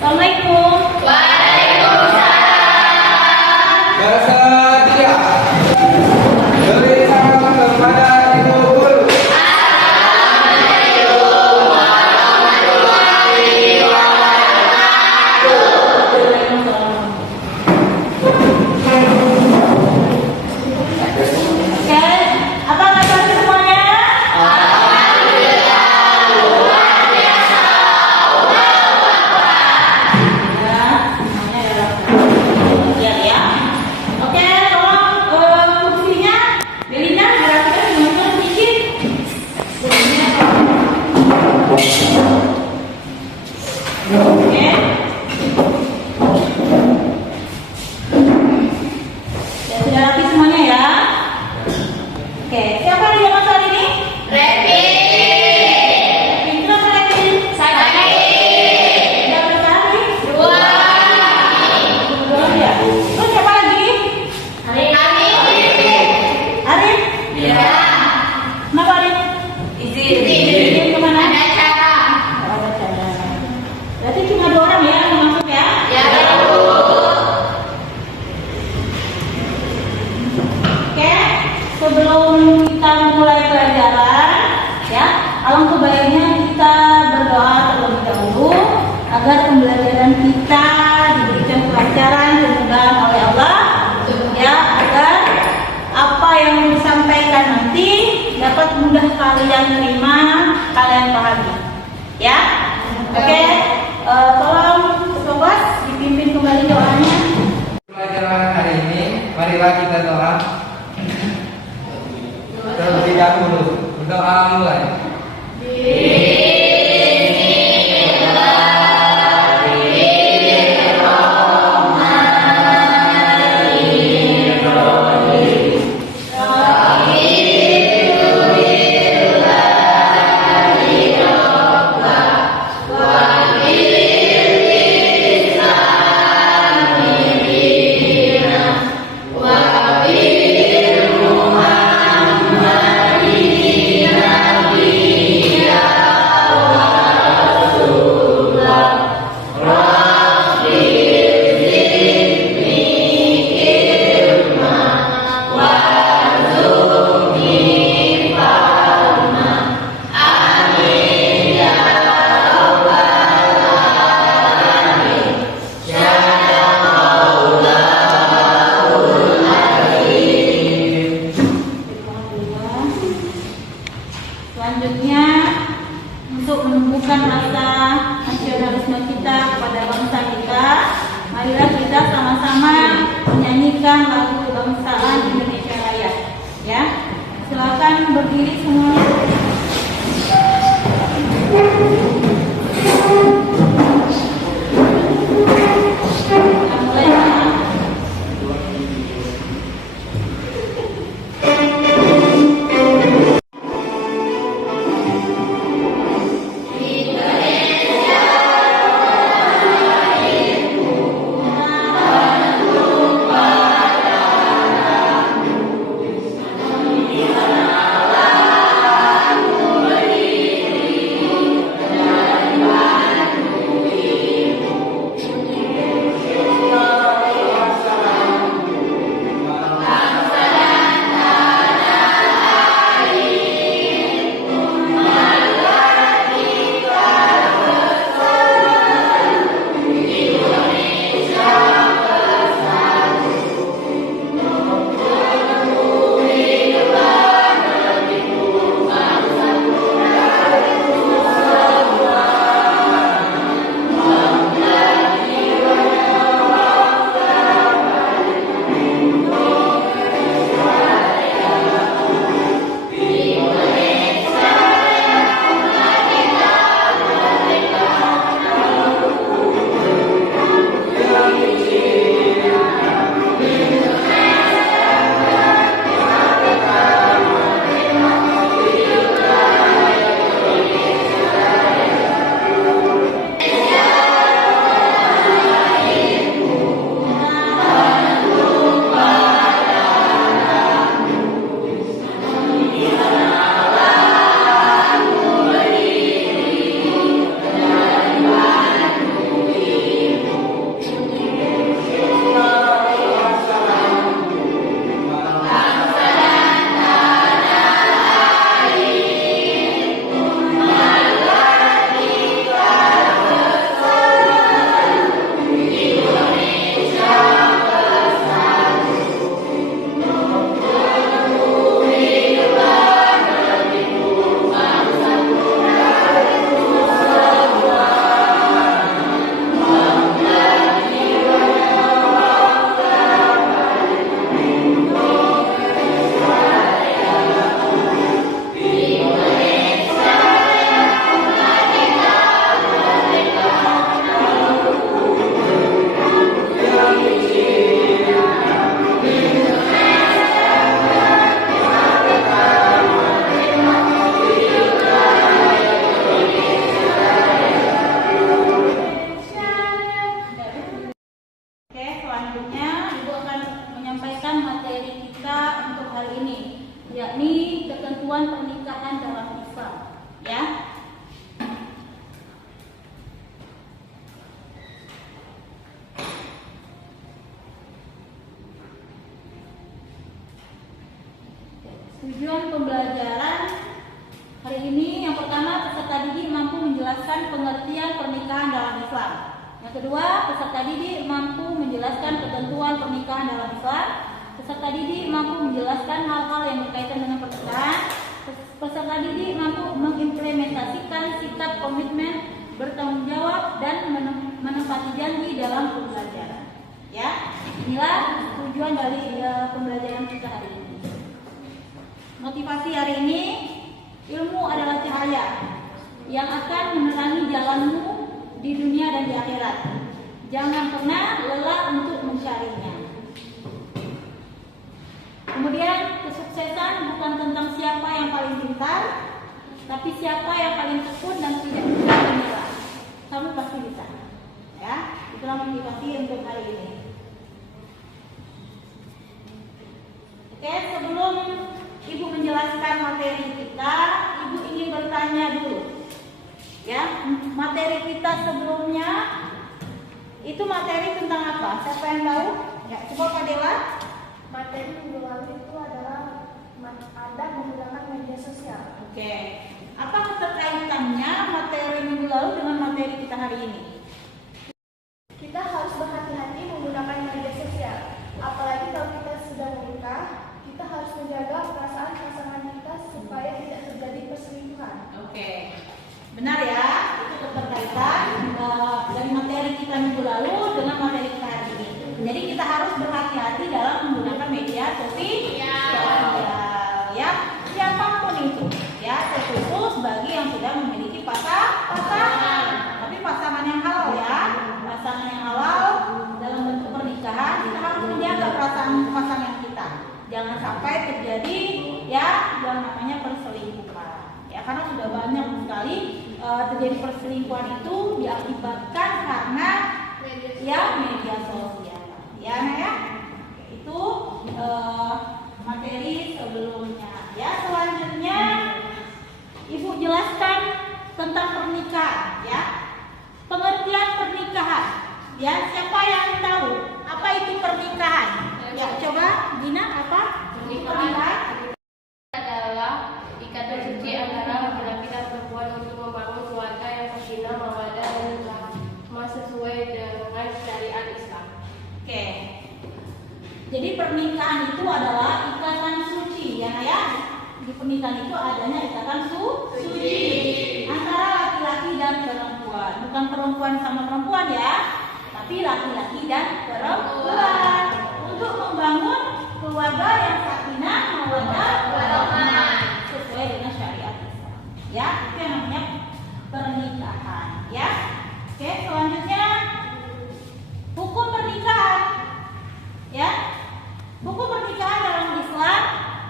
Assalamualaikum. Bersedia. Beri salam kepada ibu guru. Oke, apa kabar semuanya? Ya, semuanya dalam lihat ya. Oke, tolong kursinya Belinda gerakan mundur sedikit. Oke. Ya, sudah rapi semuanya ya. Oke, siapa yang jawab soal ini? Pintu apa lagi? Berapa kali? Dua ya. Terus siapa lagi? Arif? Kenapa Arif? Izin kemana? Oh, ada acara. Berarti cuma 2 orang ya yang masuk ya? Oke, sebelum kita mulai pelajaran, ya, alangkah baiknya kita berdoa terlebih dahulu agar pembelajaran kita diberikan kelancaran dan kemudahan oleh Allah, ya, agar apa yang disampaikan nanti dapat mudah kalian terima, kalian pahami, ya. Oke, tolong sobat dipimpin kembali doanya. Pelajaran hari ini, marilah kita doa. Terlebih dahulu, berdoa mulai. Selanjutnya, untuk menumbuhkan rasa nasionalisme kita kepada bangsa kita, marilah kita sama-sama menyanyikan lagu kebangsaan Indonesia Raya. Ya, silakan berdiri semuanya. Kita mulai ya. Di sana tujuan pembelajaran hari ini, yang pertama, peserta didik mampu menjelaskan pengertian pernikahan dalam Islam. Yang kedua, peserta didik mampu menjelaskan ketentuan pernikahan dalam Islam. Peserta didik mampu menjelaskan hal-hal yang berkaitan dengan pernikahan. Peserta didik mampu mengimplementasikan sikap komitmen, bertanggung jawab, dan menepati janji dalam pembelajaran. Ya, inilah tujuan dari pembelajaran kita hari ini. Motivasi hari ini, ilmu adalah cahaya yang akan menerangi jalanmu di dunia dan di akhirat. Jangan pernah lelah untuk mencarinya. Kemudian, kesuksesan bukan tentang siapa yang paling pintar, tapi siapa yang paling tekun dan tidak mudah menyerah. Kamu pasti bisa. Ya, itulah motivasi untuk hari ini. Oke, sebelum Ibu menjelaskan materi kita, Ibu ingin bertanya dulu. Ya, materi kita sebelumnya itu materi tentang apa? Siapa yang tahu? Ya, coba Kak Dewa. Materi minggu lalu itu adalah ada menggunakan media sosial. Oke. Apa keterkaitannya materi minggu lalu dengan materi kita hari ini? Kita harus berhati-hati menggunakan media sosial. Apalagi kalau kita sudah menikah, kita harus menjaga perasaan pasangan kita supaya tidak terjadi perselingkuhan. Oke. Benar ya, itu keterkaitan dari materi kita minggu lalu dengan materi kita hari ini. Jadi kita harus berhati-hati dalam menggunakan media sosial. Ya, siapapun itu, ya, terkhusus bagi yang sudah memiliki pasangan. Tapi pasangan yang halal ya, pasangan yang halal dalam bentuk pernikahan, kita harus menjaga perasaan pasangan kita. Jangan sampai terjadi ya yang namanya perselingkuhan. Ya, karena sudah banyak sekali terjadi perselingkuhan itu diakibatkan karena media sosial. Ya, ya. Itu materi sebelumnya. Ya, selanjutnya Ibu jelaskan tentang pernikahan. Ya, pengertian pernikahan. Ya, siapa yang tahu apa itu pernikahan? Ya, coba Dina, apa? Pernikahan adalah ikatan suci antara laki-laki dan perempuan untuk membangun keluarga yang sakinah, mawaddah, dan rahmah sesuai dengan syariat Islam. Oke. Jadi pernikahan itu adalah ikatan suci, ya Naya? Di pernikahan itu adanya ikatan suci antara laki-laki dan perempuan. Bukan perempuan sama perempuan ya, tapi laki-laki dan perempuan untuk membangun keluarga yang sakinah, mawaddah, warahmah sesuai dengan syariat Islam. Ya, itu yang namanya pernikahan. Ya. Oke, selanjutnya hukum pernikahan. Ya, hukum pernikahan dalam Islam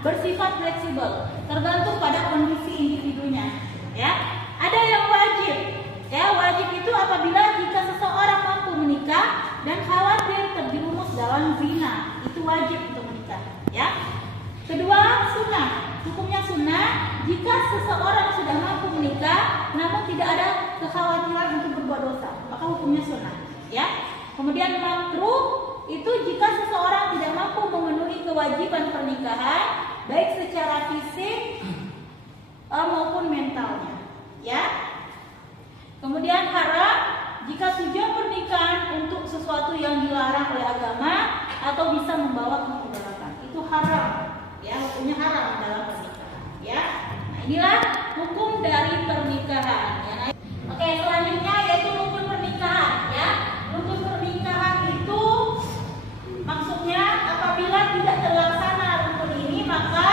bersifat fleksibel, tergantung pada kondisi individunya. Ya, ada yang wajib. Ya, wajib itu apabila jika seseorang mampu menikah dan khawatir terjerumus dalam zina, itu wajib untuk menikah. Ya. Kedua, sunnah. Hukumnya sunnah jika seseorang sudah mampu menikah, namun tidak ada kekhawatiran untuk berbuat dosa, maka hukumnya sunnah. Ya. Kemudian makruh itu jika seseorang tidak mampu memenuhi kewajiban pernikahan, baik secara fisik maupun mentalnya. Ya. Kemudian haram jika tujuan pernikahan untuk sesuatu yang dilarang oleh agama atau bisa membawa kemudaratan. Itu haram. Ya, hukumnya haram dalam pernikahan. Ya. Nah, inilah hukum dari pernikahan. Ya. Oke, selanjutnya yaitu rukun pernikahan. Ya. Rukun pernikahan itu maksudnya apabila tidak terlaksana rukun ini maka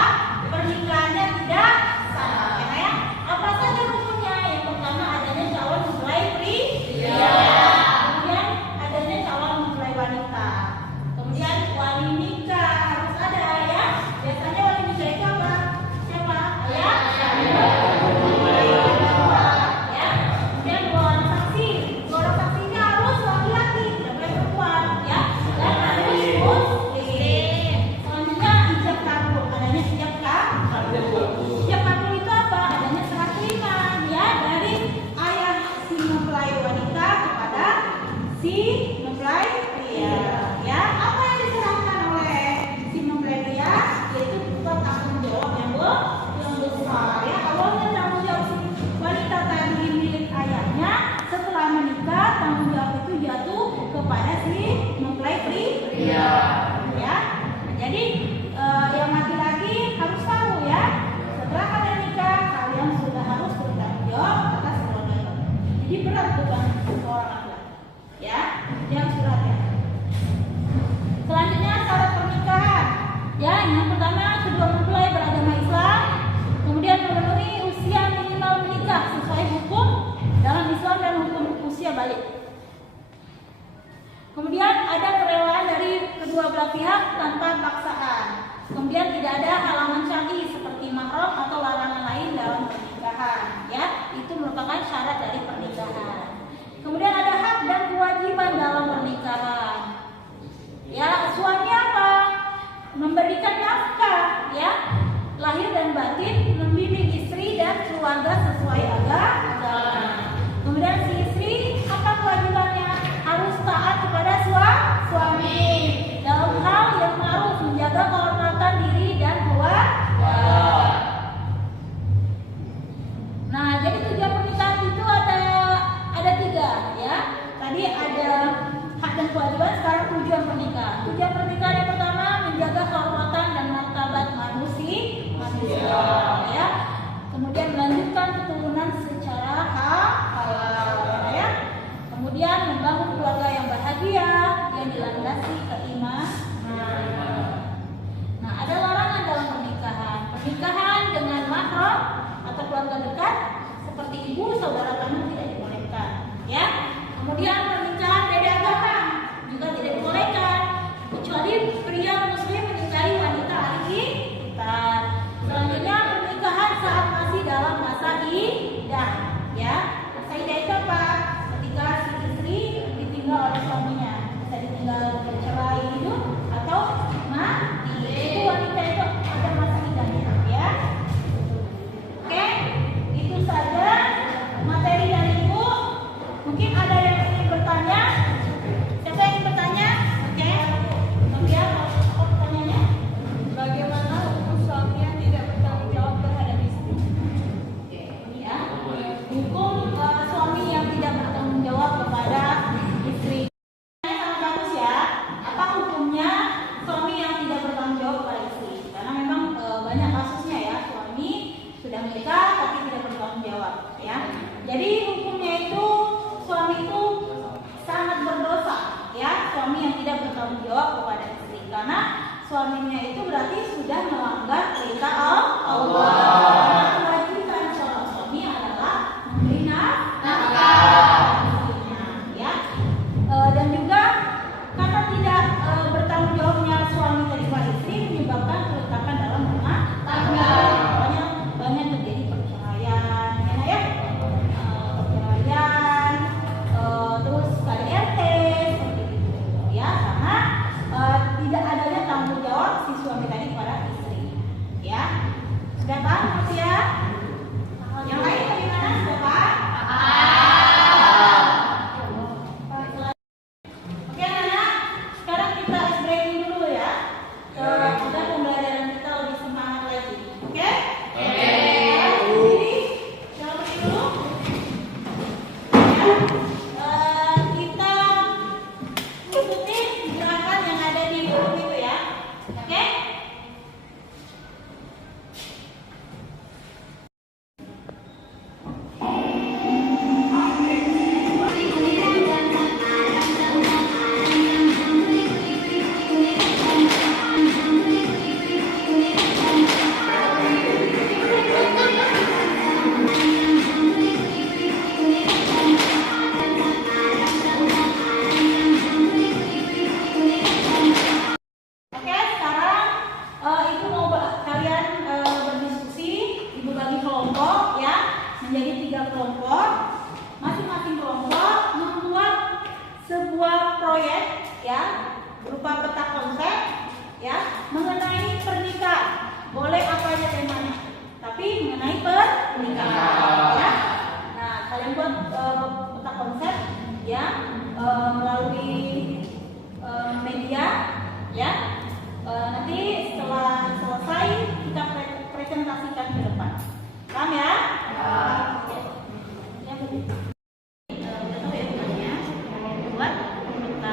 pernikahannya tidak sah. Ya. Apa saja rukunnya? Yang pertama adanya calon mempelai pria. kepada si mempelai pria. Ya. Jadi yang laki-laki harus tahu ya. Setelah kalian nikah, kalian sudah harus bertanggung jawab atas keluarga. Jadi berat bukan orang laki-laki. Ya, yang surat ya. Selanjutnya syarat pernikahan. Ya, yang pertama kedua mempelai beragama Islam, kemudian memenuhi usia minimal menikah sesuai hukum dalam Islam dan hukum usia balik. Kemudian ada kerelaan dari kedua belah pihak tanpa paksaan. Kemudian tidak ada halangan syar'i seperti mahram atau larangan lain dalam pernikahan. Ya, itu merupakan syarat dari pernikahan. Kemudian ada hak dan kewajiban dalam pernikahan. Ya, suami apa? Memberikan nafkah, ya, lahir dan batin, membimbing istri dan keluarga sesuai agama. Kemudian si istri apa kewajibannya? Harus taat kepada suami dalam hal yang ma'ruf, menjaga kehormatan diri dan keluarga. Nah, jadi tujuan pernikahan itu ada 3 ya. Tadi ada hak dan kewajiban, sekarang tujuan pernikahan. Tujuan pernikahan yang pertama menjaga kehormatan dan martabat manusia ya. Kemudian melanjutkan keturunan secara halal ya. Kemudian membangun keluarga yang bahagia yang dilandasi keimanan. Nah, ada larangan dalam pernikahan. Pernikahan dengan mahram atau keluarga dekat seperti ibu, saudara kandung tidak dibolehkan ya. Kemudian pernikahan beda agama juga tidak dibolehkan kecuali pria muslim menikahi wanita ahli kitab. Selanjutnya pernikahan saat masih dalam masa iddah ya. Masa iddah itu apa? Ketika si istri ditinggal oleh suaminya, bisa ditinggal bercerai hidup atau mati. Itu wanita itu ada masa iddahnya ya. Oke, itu saja materi dari Ibu. Mungkin ada yang ingin bertanya? Siapa yang ingin bertanya? Oke. Kemudian apa pertanyaannya? Bagaimana hukum suami yang tidak bertanggung jawab terhadap istri? Oke, ya. Hukum suami yang tidak bertanggung jawab kepada istri. Sangat bagus ya. Apa hukumnya suami yang tidak bertanggung jawab kepada istri? Karena memang banyak kasusnya ya, suami sudah menikah tapi tidak bertanggung jawab ya. Jadi hukumnya itu suami itu sangat berdosa ya, suami yang tidak bertanggung jawab kepada istri, karena suaminya itu berarti sudah melanggar perintah Allah. Kewajiban seorang suami adalah memberi nafkah ya. Dan juga karena tidak bertanggung jawabnya suami terhadap istri menyebabkan keretakan dalam rumah tangga. Banyak terjadi perceraian ya. Perceraian terus KDRT seperti itu ya, karena tidak adanya tanggung jawab si suami tadi kepada istri ya. Sudah paham ya? Yang lain bagaimana? Sudah paham? Oke anak-anak, sekarang kita breaking dulu ya, agar pembelajaran kita lebih semangat lagi. Oke? Kita ikutin gerakan yang ada di buku itu ya. Oke? Oke, sekarang Ibu mau kalian berdiskusi. Ibu bagi kelompok ya, menjadi 3 kelompok. Masing-masing kelompok membuat sebuah proyek ya, berupa peta konsep ya, mengenai pernikahan. Boleh apa aja temanya, tapi mengenai pernikahan ya. Nah, kalian buat peta konsep ya melalui media ya. Nanti setelah selesai kita presentasikan ke depan. Paham ya? Oke. Yang kedua, udah tahu ya temannya buat peta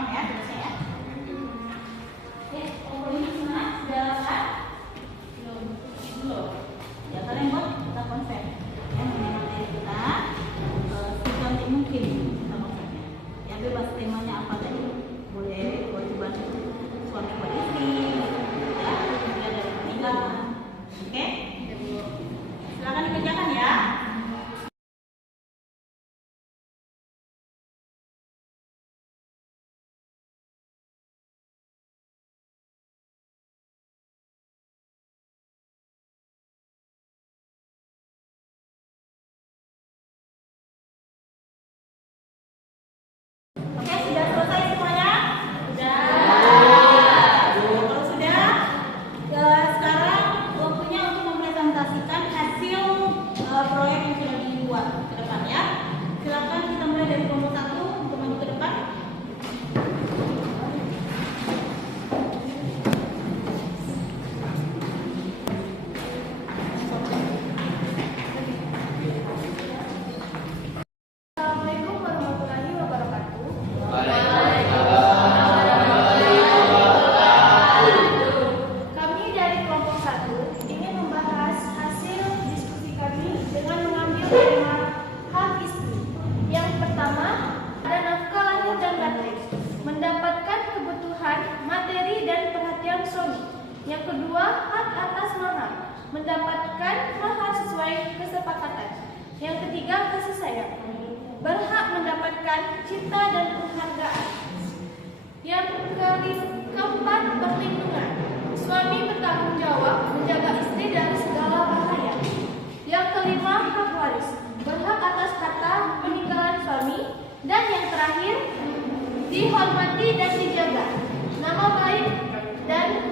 Paham ya tugasnya ya? Oke, ini semua sudah lengkap? Belum. Ya kalian buat kita konsep. Ya, mengenai materi kita secantik mungkin kita konsepnya. Ya bebas temanya apa tadi. Boleh kewajiban suami buat istri, ya, dia dari pernikahan. Oke? Silakan dikerjakan ya. Oke, sudah selesai semuanya? Sudah. Kalau sudah, sekarang waktunya untuk mempresentasikan hasil proyek yang sudah dibuat ke depan ya. Silakan kita mulai dari kelompok 1 untuk maju ke depan. Assalamualaikum warahmatullahi wabarakatuh. Kami dari kelompok 1 ingin membahas hasil diskusi kami dengan mengambil tema hak istri. Yang pertama, ada nafkah lahir dan batin, mendapatkan kebutuhan materi dan perhatian suami. Yang kedua, hak atas mahar, mendapatkan mahar sesuai kesepakatan. Yang ketiga, kasih sayang, berhak mendapatkan cinta dan penghargaan. Yang keempat, perlindungan, suami bertanggung jawab menjaga istri dari segala bahaya. Yang kelima, hak waris, berhak atas harta peninggalan suami. Dan yang terakhir, dihormati dan dijaga nama baik dan